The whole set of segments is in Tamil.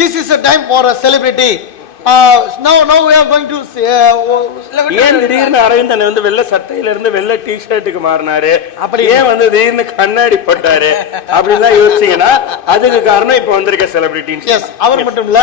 this is a time for a celebrity. Now we are going to ஏன் திடீர்னு அரவிந்தன் வந்து வெள்ளை சட்டையில இருந்து வெள்ளை டி-ஷர்ட்டுக்கு மாறினாரு, ஏன் வந்து திடீர்னு கண்ணாடி போட்டாரு அப்படிலாம் யோசிச்சீங்கன்னா அதுக்கு காரணம் இப்ப வந்திருக்க செலிபிரிட்டி. அவர் மட்டும் இல்ல,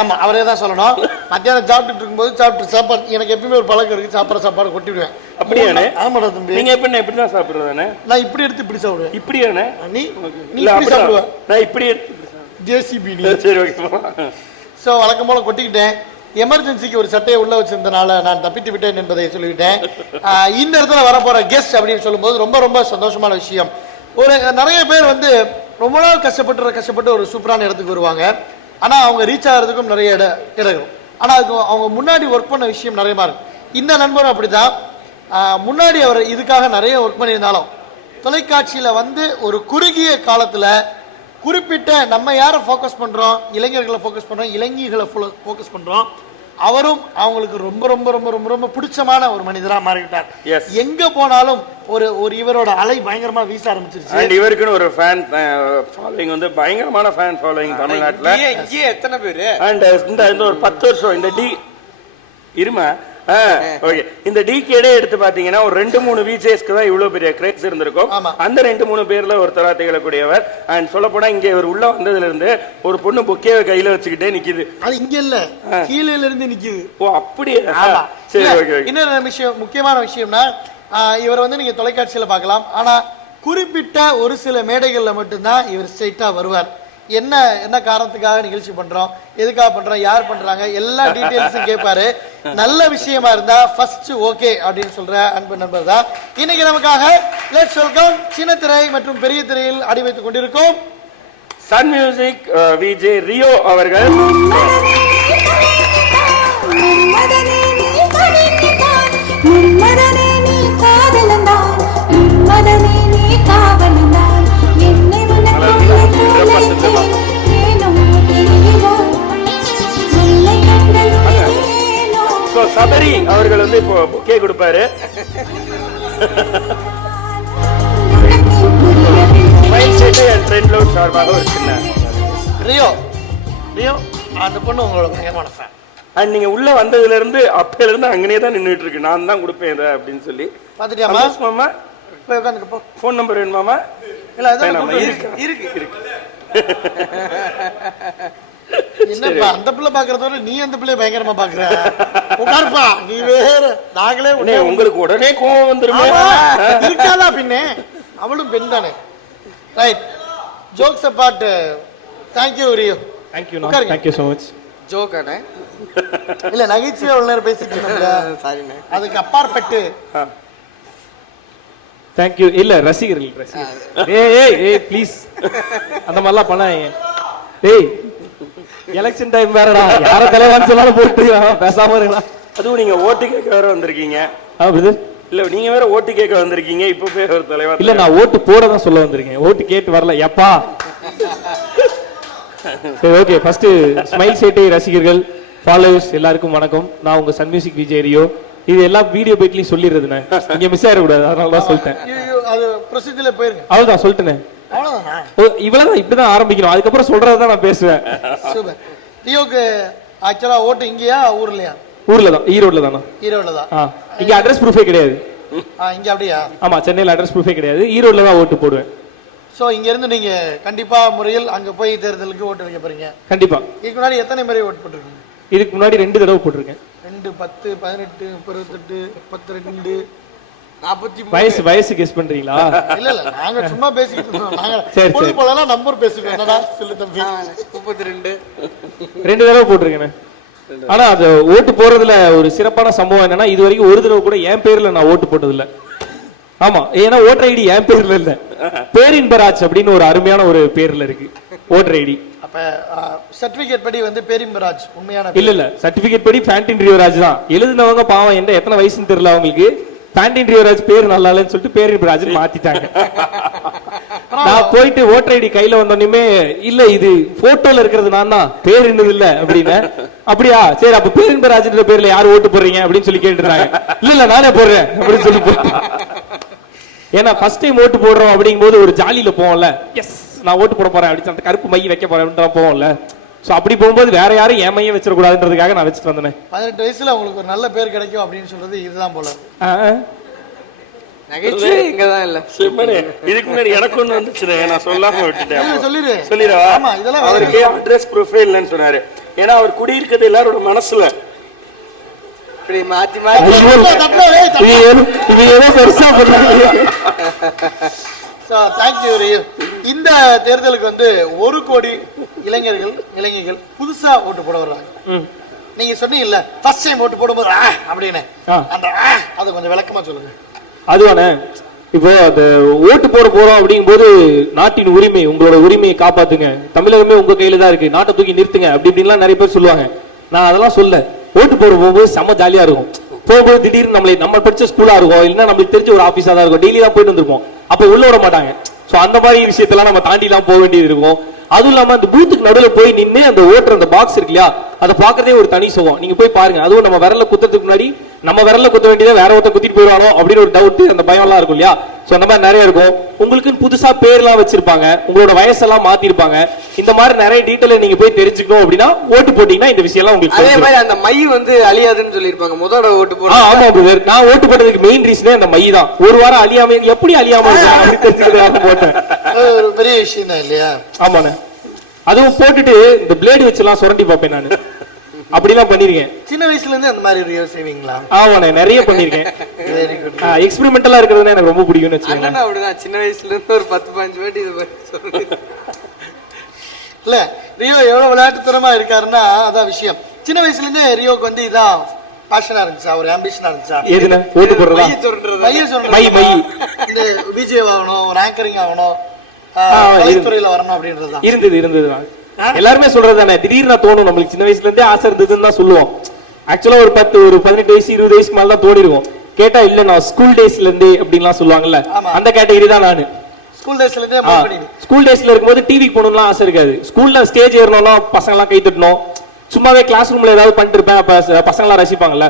ஆமா அவரே தான் சொல்லணும். மத்தியானம் சாப்பிட்டு இருக்கும்போது சாப்பாடு எனக்கு எப்பயுமே ஒரு பழக்கம் இருக்கு, சாப்பிட்ற சாப்பாடு கொட்டி விடுவேன். அப்படியானே? ஆமாடா தம்பி. நீங்க இப்படிதான் சாப்பிடுறதானே? நான் இப்படி எடுத்து இப்படி சாப்பிடுவேன். இப்படியானே? நீ இப்படி சாப்பிடுவ, நான் இப்படி எடுத்து ஜேசிபி. சரி ஓகே. ஸோ வழக்கம் போல கொட்டிக்கிட்டேன். எமர்ஜென்சிக்கு ஒரு சட்டையை உள்ள வச்சிருந்தனால நான் தப்பித்து விட்டேன் என்பதை சொல்லிவிட்டேன். இந்த இடத்துல வரப்போற கெஸ்ட் அப்படின்னு சொல்லும்போது ரொம்ப ரொம்ப சந்தோஷமான விஷயம். ஒரு நிறைய பேர் வந்து ரொம்ப நாள் கஷ்டப்பட்டு ஒரு சூப்பரான இடத்துக்கு வருவாங்க. ஆனால் அவங்க ரீச் ஆகிறதுக்கும் நிறைய இடம். ஆனால் அதுக்கு அவங்க முன்னாடி ஒர்க் பண்ண விஷயம் நிறைய மாதிரி. இந்த நண்பரும் அப்படிதான். முன்னாடி அவர் இதுக்காக நிறைய ஒர்க் பண்ணியிருந்தாலும் தொலைக்காட்சியில் வந்து ஒரு குறுகிய காலத்தில் குறிப்பிட்ட நம்ம யாரை ஃபோக்கஸ் பண்ணுறோம், இளைஞர்களை ஃபோக்கஸ் பண்ணுறோம், இளைஞர்களை ஃபோக்கஸ் பண்ணுறோம். அவரும் அவங்களுக்கு ரொம்ப ரொம்ப ரொம்ப ரொம்ப ரொம்ப பிடிச்சமான ஒரு மனிதராக மாறிவிட்டார். எங்க போனாலும் ஒரு இவரோட அலை பயங்கரமா வீச ஆரம்பிச்சிருச்சு. அண்ட் இவருக்குன்னு ஒரு ஃபேன் ஃபாலோயிங் வந்து பயங்கரமான ஃபேன் ஃபாலோயிங் தமிழ்நாட்டுல. இங்கே எத்தனை பேரு? அண்ட் இந்த ஒரு 10 வருஷம் இந்த டி இருமா ஓகே, இந்த டிகேடே எடுத்து பாத்தீங்கன்னா ஒரு 2-3 விஜேஸ்க்கு தான் இவ்வளவு பெரிய கிரேஸ் இருந்திருக்கும். அந்த 2-3 பேர்ல ஒருத்தரா திகழக்கூடியவர். அண்ட் சொல்ல போனா இங்க ஒரு உள்ள வந்ததுல இருந்து ஒரு பொண்ணு பொக்கேவை கையில வச்சுக்கிட்டே நிக்குது. அது இங்க இல்ல, கீழே இருந்து நிக்குது. ஓ அப்படியே? சரி ஓகே. இன்னொரு விஷயம், முக்கியமான விஷயம்னா இவர் வந்து நீங்க தொலைக்காட்சியில பார்க்கலாம். ஆனா குறிப்பிட்ட ஒரு சில மேடைகள்ல மட்டும்தான் இவர் ஸ்ட்ரைட்டா வருவார். என்ன காரணத்துக்காக நிகழ்ச்சி பண்றோம், எதுக்காக பண்றோம், யார் பண்றாங்க, எல்லா டீடைல்ஸும் கேட்பாரு. நல்ல விஷயமா இருந்தா ஃபர்ஸ்ட் ஓகே அப்படின்னு சொல்ற அன்பு நண்பர் தான் இன்னைக்கு நமக்காக. லெட்ஸ் வெல்கம் சின்ன திரை மற்றும் பெரிய திரையில் அடி வைத்துக் கொண்டிருக்கும் சன் மியூசிக் விஜே ரியோ அவர்கள். சபரி அவர்கள் வந்து இப்போ புக்கே கொடுப்பாரு. சார்பாக ஒரு சின்ன ரியோ அந்த பொண்ணு உங்களோட பயங்கரமான ஃபேன். அண்ட் நீங்க உள்ள வந்ததுல இருந்து அப்பையில இருந்து அங்கனே தான் நின்றுட்டு இருக்கு, நான் தான் கொடுப்பேன் இதை அப்படின்னு சொல்லி. பாத்துட்டியாமா மாமா? போய் உட்காந்துக்கு போ. ஃபோன் நம்பர் வேணுமாமா? இல்ல அதான் இருக்கு. என்னப்பா அந்த பிள்ளை பாக்குறதோட நீ அந்த பிள்ளைய பயங்கரமா பாக்குற. உட்காருப்பா நீ வேற. நாங்களே உங்களுக்கு உடனே கோவம் வந்துருமே. இருக்காதா பின்னே, அவளும் பெண் தானே. Right, jokes abort. Thank you Rio. Thank you so much. Joke அண்ணே இல்ல நகைச்சுவை அவ்வளவு நேரம் பேசிட்டு இருந்தோம்ல, சாரிண்ணே. அதுக்கு அப்பாற்பட்டு தேங்க்யூ. இல்ல ரசிகர்கள் ஏய் ப்ளீஸ் அந்த மாதிரிலாம் பண்ணாங்க. ஏய் எலெக்ஷன் டைம் வேறடா, யார தலைவான்னு சொன்னாலும் போட்டு பேசாம இருக்கலாம். அதுவும் நீங்க ஓட்டு கேட்க வேற வந்திருக்கீங்க. அப்படிது இல்ல, நீங்க வேற ஓட்டு கேட்க வந்திருக்கீங்க. இப்போ போய் ஒரு தலைவர். இல்ல, நான் ஓட்டு போட தான் சொல்ல வந்திருக்கேன், ஓட்டு கேட்டு வரல. எப்பா சரி ஓகே. ஃபர்ஸ்ட் ஸ்மைல் சேட்டை ரசிகர்கள், ஃபாலோவர்ஸ் எல்லாருக்கும் வணக்கம். நான் உங்க சன் மியூசிக் விஜய் ரியோ. இது எல்லாம் வீடியோ பைட்லயும் சொல்லிடுறதுண்ணே, இங்க மிஸ் ஆயிடக்கூடாது, அதனால தான் சொல்லிட்டேன். அது ப்ரொசீஜர்ல போயிருங்க. அவ்வளவுதான் சொல்லிட்டேனே. இவ்வளவுதான், இப்படிதான் ஆரம்பிக்கணும், அதுக்கப்புறம் சொல்றதுதான் நான் பேசுவேன். சூப்பர். ரியோக்கு ஆக்சுவலா ஓட்டு இங்கயா ஊர்லயா? ஊர்ல தான், ஈரோட்ல தானா? ஈரோட்ல தான். இங்க அட்ரஸ் ப்ரூஃபே கிடையாது. இங்க அப்படியா? ஆமா, சென்னையில அட்ரஸ் ப்ரூஃபே கிடையாது, ஈரோட்ல தான் ஓட்டு போடுவேன். சோ இங்க இருந்து நீங்க கண்டிப்பா முறையில் அங்க போய் தேர்தலுக்கு ஓட்டு வைக்க போறீங்க. கண்டிப்பா. இதுக்கு முன்னாடி எத்தனை முறை ஓட்டு போட்டுருக்கீங்க? இதுக்கு முன்னாடி 2 தடவை போட்டிருக்கேன். 2, 10, 18, 38, 32, 43. வயசு கெஸ் பண்றீங்களா? இல்ல நாங்க சும்மா பேசிட்டு இருக்கோம். நாங்க பொது போலனா நம்பர் பேசுறோம். என்னடா சொல்லு தம்பி. 32. 2 தடவை போட்டிருக்கேன். ஆனா அது ஓட்டு போறதுல ஒரு சிறப்பான சம்பவம் என்னன்னா, இது வரைக்கும் ஒரு தடவை கூட என் பேர்ல நான் ஓட்டு போட்டது இல்ல. ஆமா, ஏன்னா ஓட்டர் ஐடி என் பேர்ல இல்ல, பேரின்பராஜ் அப்படின்னு ஒரு அருமையான ஒரு பேர்ல இருக்கு ஓட்டர் ஐடி. அப்ப சர்டிபிகேட் படி வந்து பேரின்பராஜ் உண்மையான இல்ல சர்டிபிகேட் படி ஃபேண்டின் ரியோராஜ் தான். எழுதினவங்க பாவம் என்ன எத்தனை வயசுன்னு தெரியல அவங்களுக்கு, ஃபேண்டின் ரியோராஜ் பேர் நல்லா இல்லைன்னு சொல்லிட்டு பேரின்பராஜ் மாத்திட்டாங்க. நான் போயிட்டு ஓட்டர் ஐடி கையில வந்தோடனே, இல்ல இது போட்டோல இருக்கிறது நான் தான், பேர் இன்னது இல்ல அப்படின்னு. அப்படியா, சரி அப்ப பேரின்பராஜ்ன்ற பேர்ல யார் ஓட்டு போடுறீங்க அப்படின்னு சொல்லி கேட்டுறாங்க. இல்ல நானே போடுறேன் அப்படின்னு சொல்லி போட்டேன். ஏன்னா ஃபர்ஸ்ட் டைம் ஓட்டு போடுறோம் அப்படிங்கும்போது ஒரு ஜாலியில போவோம்ல, எஸ் நான் ஓட்டு போட போறேன் அப்படின்னு கருப்பு மை வைக்க போறேன் போவோம்ல, சோ அப்படி போகும்போது வேற யாரும் என் மையம் வச்சிடக்கூடாதுன்றதுக்காக நான் வச்சுட்டு வந்தேன். 18 வயசுல உங்களுக்கு ஒரு நல்ல பேர் கிடைக்கும் அப்படின்னு சொல்றது இதுதான் போல. நகைச்சுவை இங்கதான் இல்ல. சிம்மனே, இதுக்கு முன்னாடி எனக்கு ஒண்ணு வந்துச்சுனே, நான் சொல்லாம விட்டுட்டேன். சொல்லிடுவா. ஆமா, இதெல்லாம் அவருக்கு அட்ரஸ் ப்ரொஃபைல்னு சொன்னாரு. ஏன்னா அவர் குடியிருக்கிறது எல்லாரோட மனசுல. இப்படி மாத்தி மாத்தி இது ஏதோ பெருசா பண்ணுவாங்க. இந்த தேர்தலுக்கு வந்து 1 கோடி இளைஞர்கள் புதுசா ஓட்டு போட வர்றாங்க. நீங்க சொன்னீங்கல்ல ஃபர்ஸ்ட் டைம் ஓட்டு போடும்போது அப்படின்னு, அந்த அது கொஞ்சம் விளக்கமா சொல்லுங்க. அதுவானே, இப்போ அந்த ஓட்டு போட போறோம் அப்படிங்கும் போது நாட்டின் உரிமை, உங்களோட உரிமையை காப்பாத்துங்க, தமிழகமே உங்க கையில தான் இருக்கு, நாட்டை தூக்கி நிறுத்துங்க அப்படி இப்படின்லாம் நிறைய பேர் சொல்லுவாங்க. நான் அதெல்லாம் சொல்ல, ஓட்டு போட போகும்போது செம்ம ஜாலியா இருக்கும். போகும்போது திடீர்னு நம்ம படிச்ச ஸ்கூலா இருக்கும், இல்லைன்னா நம்மளுக்கு தெரிஞ்ச ஒரு ஆபீஸா தான் இருக்கும், டெய்லி தான் போயிட்டு வந்திருப்போம், அப்ப உள்ள விட மாட்டாங்க. சோ அந்த மாதிரி விஷயத்தெல்லாம் நம்ம தாண்டி எல்லாம் போக வேண்டியது இருக்கும். அதுவும் இல்லாம அந்த பூத்துக்கு நடுவில் போய் நின்று அந்த ஓட்டுற அந்த பாக்ஸ் இருக்கு இல்லையா, அதை பாக்குறதே ஒரு தனி சுகம். நீங்க போய் பாருங்க. அதுவும் நம்ம விரல குத்துறதுக்கு முன்னாடி நம்ம விரல குத்த வேண்டியதை வேற ஒருத்த குத்திட்டு போயிடுவானோ அப்படின்னு ஒரு டவுட், அந்த பயம் எல்லாம் இருக்கும் இல்லையா. சோ அந்த மாதிரி நிறைய இருக்கும். உங்களுக்கு புதுசா பேர்லாம் வச்சிருப்பாங்க, உங்களோட வயசெல்லாம் மாத்திருப்பாங்க. இந்த மாதிரி நிறைய டீட்டெயில நீங்க போய் தெரிஞ்சுக்கணும் அப்படின்னா ஓட்டு போட்டீங்கன்னா இந்த விஷயம் எல்லாம் உங்களுக்கு. அதே மாதிரி அந்த மை வந்து அழியாதுன்னு சொல்லிருப்பாங்க முதல்ல ஓட்டு போட. ஆமா பிரதர், நான் ஓட்டு போட்டதுக்கு மெயின் ரீசனே அந்த மை தான். ஒரு வாரம் அழியாம எப்படி அழியாம போட்டேன். ஒரு பெரிய விஷயம் தான் இல்லையா. ஆமாண்ணே, அதுவும் போட்டுட்டு இந்த பிளேடு வச்செல்லாம் சுரண்டி பார்ப்பேன் நான். அப்படிலாம் பண்ணிருக்கேன். சின்ன வயசுல இருந்து அந்த மாதிரி ரியோ செய்வீங்களா? ஆமாண்ணே, நிறைய பண்ணிருக்கேன். எக்ஸ்பெரிமெண்டலா இருக்கிறது எனக்கு ரொம்ப பிடிக்கும்னு வச்சுக்கோங்க. அப்படிதான் சின்ன வயசுல இருந்து ஒரு 10-15 வாட்டி இது இல்ல ரியோ எவ்வளவு விளையாட்டுத்தனமா இருக்காருன்னா அதான் விஷயம். சின்ன வயசுல இருந்தே ரியோக்கு வந்து இதான் பேஷனா இருந்துச்சா, ஒரு ஆம்பிஷனா இருந்துச்சா? எதுனா ஓட்டு போடுறதா? இந்த விஜய் ஆகணும், ஒரு ஆங்கரிங் ஆகணும், துறையில வரணும் அப்படின்றதுதான் இருந்ததுதான். எல்லாருமே சொல்றதானே, திடீர்னு தோணும் நம்மளுக்கு. சின்ன வயசுல இருந்தே ஆசை இருந்ததுன்னு தான் சொல்லுவோம். ஆக்சுவலா ஒரு 18 வயசு 20 வயசுக்கு மேல தான் தோடி இருக்கும். கேட்டா இல்ல நான் ஸ்கூல் டேஸ்ல இருந்தே அப்படின்லாம் சொல்லுவாங்கல்ல, அந்த கேட்டகரி தான் நானு. ஸ்கூல் டேஸ்ல இருந்தே ஸ்கூல் டேஸ்ல இருக்கும்போது டிவிக்கு போகணும்லாம் ஆசை இருக்காது. ஸ்கூல்ல ஸ்டேஜ் ஏறணும்னா பசங்க எல்லாம் கை தட்டணும். சும்மாவே கிளாஸ் ரூம்ல ஏதாவது பண்ணிட்டு இருப்பேன், அப்ப பசங்க எல்லாம் ரசிப்பாங்கல்ல.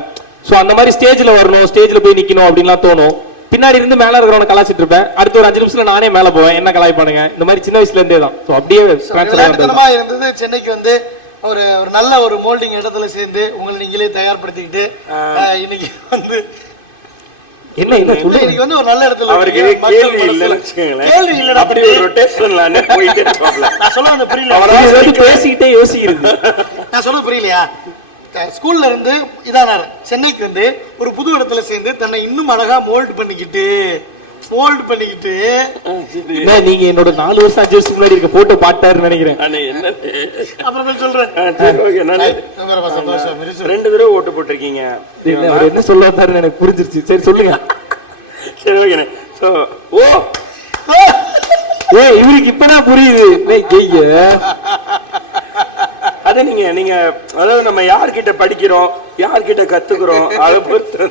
சோ அந்த மாதிரி ஸ்டேஜ்ல வரணும், ஸ்டேஜ்ல போய் நிக்கணும் அப்படின்லாம் தோணும். பின்னாடி இருந்து மேல இருக்கிறவன கலாச்சிட்டு இருப்பேன். அடுத்த ஒரு 5 நிமிஷத்துல நானே மேல போவேன், என்ன கலாய் பண்ணுங்க. இந்த மாதிரி சின்ன வயசுல இருந்தே தான். சோ அப்படியே இருந்தது. சென்னைக்கு வந்து ஒரு நல்ல ஒரு மோல்டிங் இடத்துல சேர்ந்து உங்களை நீங்களே தயார்படுத்திக்கிட்டு இன்னைக்கு வந்து என்ன இன்னைக்கு வந்து ஒரு நல்ல இடத்துல அவருக்கு கேள்வி இல்ல, அப்படி ஒரு ரொட்டேஷன்ல போயிட்டே இருப்பாங்க. நான் சொல்ல வந்த புரியல, பேசிக்கிட்டே யோசிக்கிறது. நான் சொல்றது புரியலையா? ஸ்கூல்ல இருந்து இதான சென்னைக்கு வந்து ஒரு புது இடத்துல சேர்ந்து தன்னை இன்னும் அழகா மோல்ட் பண்ணிக்கிட்டு நீங்க என்னோட 4 வருஷம் 5 வருஷம் முன்னாடி இருக்க போட்டோ பாட்டாருன்னு நினைக்கிறேன். அப்புறம் சொல்றேன். 2 தடவை ஓட்டு போட்டிருக்கீங்க. என்ன சொல்ல வந்தாருன்னு எனக்கு புரிஞ்சிருச்சு. சரி சொல்லுங்க. இவருக்கு இப்பதான் புரியுது. அது நீங்க அதாவது நம்ம யார்கிட்ட படிக்கிறோம், யார்கிட்ட கத்துக்கிறோம் அதை பொறுத்து.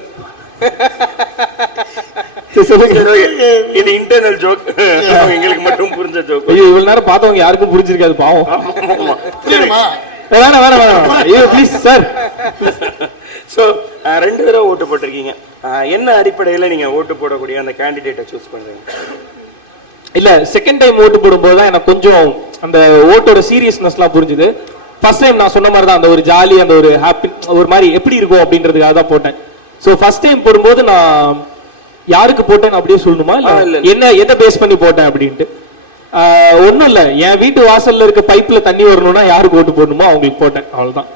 இது இன்டர்னல் ஜோக், எங்களுக்கு மட்டும் புரிஞ்ச ஜோக். இவ்வளவு நேரம் பார்த்தவங்க யாருக்கும் புரிஞ்சிருக்காது, பாவம். Please sir. சோ 2 தடவை ஓட்டு போட்டிருக்கீங்க. என்ன அடிப்படையில நீங்க ஓட்டு போடக்கூடிய அந்த கேண்டிடேட்டை சூஸ் பண்றீங்க? இல்ல, செகண்ட் டைம் ஓட்டு போடும்போது தான் எனக்கு கொஞ்சம் அந்த ஓட்டோட சீரியஸ்னஸ்லாம் புரிஞ்சுது. ஃபர்ஸ்ட் டைம் நான் சொன்ன மாதிரி தான் அந்த ஒரு ஜாலி, அந்த ஒரு ஹாப்பி, ஒரு மாதிரி எப்படி இருக்கும் அப்படின்றதுக்காக தான் போட்டேன். ஸோ ஃபர்ஸ்ட் டைம் போடும்போது நான் யாருக்கு போட்டேன் அப்படியே சொல்லணுமா, என்ன எதை பேஸ் பண்ணி போட்டேன் அப்படின்ட்டு? ஒன்றும் இல்லை, என் வீட்டு வாசல்ல இருக்க பைப்ல தண்ணி வரணும்னா யாருக்கு ஓட்டு போடணுமோ அவங்களுக்கு போட்டேன், அவ்வளோதான்.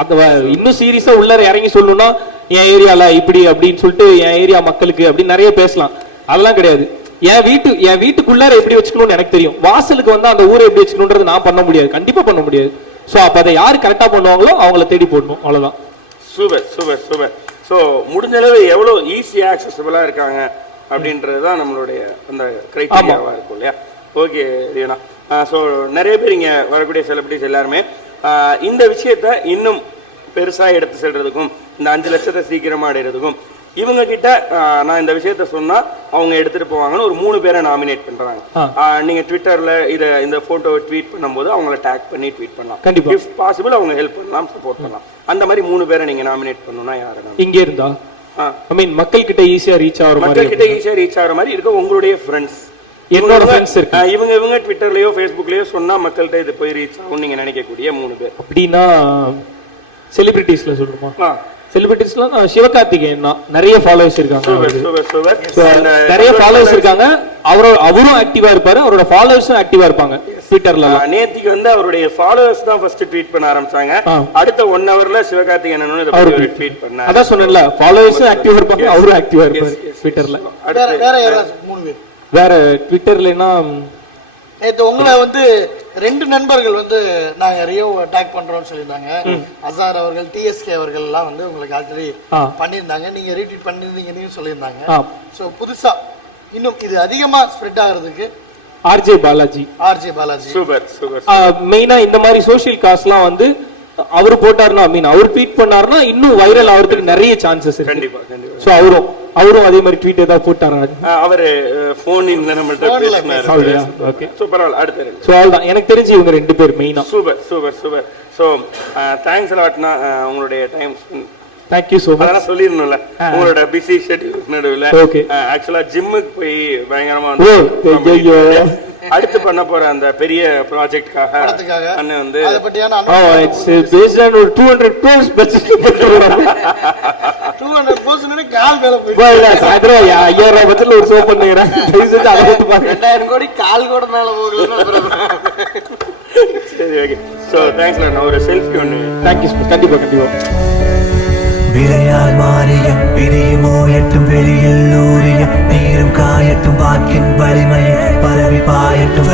அந்த இன்னும் சீரியஸா உள்ள இறங்கி சொல்லணும்னா என் ஏரியால இப்படி அப்படின்னு சொல்லிட்டு என் ஏரியா மக்களுக்கு அப்படின்னு நிறைய பேசலாம். அதெல்லாம் கிடையாது. என் வீட்டுக்குள்ளார எப்படி வச்சுக்கணும்னு எனக்கு தெரியும். வாசலுக்கு வந்து அந்த ஊரை எப்படி வச்சுக்கணும்ன்றது நான் பண்ண முடியாது, கண்டிப்பா பண்ண முடியாது. சோ அப்ப அதை யாரு கரெக்டா பண்ணுவாங்களோ அவங்கள தேடி போடணும், அவ்வளவுதான். Super super super. ஸோ முடிஞ்ச அளவு எவ்வளோ ஈஸியாக ஆக்சசபிளாக இருக்காங்க அப்படின்றது தான் நம்மளுடைய அந்த கிரைட்டீரியாவாக இருக்கும் இல்லையா? ஓகே ரியோனா. ஸோ நிறைய பேர் இங்கே வரக்கூடிய செலிபிரிட்டிஸ் எல்லாருமே இந்த விஷயத்த இன்னும் பெருசாக எடுத்து செல்றதுக்கும், இந்த 5 லட்சத்தை சீக்கிரமாக அடைகிறதுக்கும், இவங்க கிட்ட நான் இந்த விஷயத்த சொன்னா அவங்க எடுத்துட்டு போவாங்கன்னு ஒரு 3 பேரை நாமினேட் பண்றாங்க. நீங்க ட்விட்டர்ல இந்த போட்டோவை ட்வீட் பண்ணும்போது அவங்கள டேக் பண்ணி ட்வீட் பண்ணலாம். இஃப் பாசிபிள் அவங்க ஹெல்ப் பண்ணலாம், சப்போர்ட் பண்ணலாம். அந்த மாதிரி 3 பேரை நீங்க நாமினேட் பண்ணணும்னா யாரு? இங்க இருந்தா ஐ மீன் மக்கள் கிட்ட ஈஸியா ரீச் ஆகுற மாதிரி, மக்கள் கிட்ட ஈஸியா ரீச் ஆகுற மாதிரி இருக்க உங்களுடைய ஃப்ரெண்ட்ஸ் என்னோட ஃப்ரெண்ட்ஸ் இருக்கு. இவங்க ட்விட்டர்லயோ ஃபேஸ்புக்லயோ சொன்னா மக்கள்கிட்ட இது போய் ரீச் ஆகும் நீங்க நினைக்கக்கூடிய 3 பேர். அப்படின்னா செலிபிரிட்டிஸ்ல சொல்லுமா? செலிபிரிட்டிஸ்ல சிவகார்த்திகேயன் தான், நிறைய ஃபாலோவர்ஸ் இருக்காங்க. நிறைய ஃபாலோவர்ஸ் இருக்காங்க. அவரும் ஆக்டிவா இருப்பாரு, அவரோட ஃபாலோவர்ஸும் ஆக்டிவா இருப்பாங்க ட்விட்டர்ல. நேத்திக்கு வந்து அவருடைய ஃபாலோவர்ஸ் தான் ஃபர்ஸ்ட் ட்வீட் பண்ண ஆரம்பிச்சாங்க. அடுத்த 1 ஹவர்ல சிவகார்த்திகேயன் இத பத்தி ட்வீட் பண்ணாரு. அதான் சொன்னேன்ல, ஃபாலோவர்ஸும் ஆக்டிவா இருப்பாங்க, அவரும் ஆக்டிவா இருப்பாரு ட்விட்டர்ல. வேற ட்விட்டர்லனா நேத்து உங்களை வந்து 2 நண்பர்கள் வந்து நாங்க ரியோ அட்டாக் பண்றோம்னு சொல்லியிருந்தாங்க. அசார் அவர்கள், டிஎஸ்கே அவர்கள் எல்லாம் வந்து உங்களுக்கு ஆல்ரெடி பண்ணியிருந்தாங்க, நீங்க ரீட்வீட் பண்ணிருந்தீங்கன்னு சொல்லியிருந்தாங்க. சோ புதுசா இன்னும் இது அதிகமா ஸ்ப்ரெட் ஆகிறதுக்கு ஆர்ஜே பாலாஜி. சூப்பர். மெயினா இந்த மாதிரி சோஷியல் காஸ்ட்லாம் வந்து அவர் போட்டாருன்னா, அவர் ட்வீட் பண்ணாருன்னா இன்னும் வைரல் ஆகிறதுக்கு நிறைய சான்சஸ் இருக்கு. கண்டிப்பா. சோ அவரும் அதே மாதிரி ட்வீட் ஏதாவது போட்டாரா? அவரு போன் இன்ல நம்மள்ட்ட பேசினாரு. Okay, super. அடுத்து சோ அவ்வளவுதான் எனக்கு தெரிஞ்சு இவங்க 2 பேர் மெயினா. Super. So thanks a lot. உங்களுடைய time Thank you so much. அத சொல்லிரணும்ல, உங்களோட பிஸி ஷெட்யூல் நடுவுல ஆக்சுவலா ஜிம்முக்கு போய் பயங்கரமா வந்து அடுத்து பண்ண போற அந்த பெரிய ப்ராஜெக்ட்காக அண்ணன் வந்து அத பத்தியான இட்ஸ் பேஸ்ட் ஆன் ஒரு 200 crores பட்ஜெட். 200 crores கால் மேல போய் சாயந்தரம் 5000 பட்ஜெட்ல ஒரு ஷோ பண்ணுகிறேன். பேசிட்டு அத பத்தி பாருங்க. 2000 கோடி கால் கூட மேல போகுதுன்னா சரி, ஓகே. சோ தேங்க்ஸ் நான் ஒரு செல்ஃபி ஒன்னு. Thank you. கண்டிப்பா. விரையால் மாறிய பிரியுமோ எட்டும் வெளியில் ஊறிய நீரும் காயட்டும் வாக்கின் வலிமையை பரவி பாயட்டும்.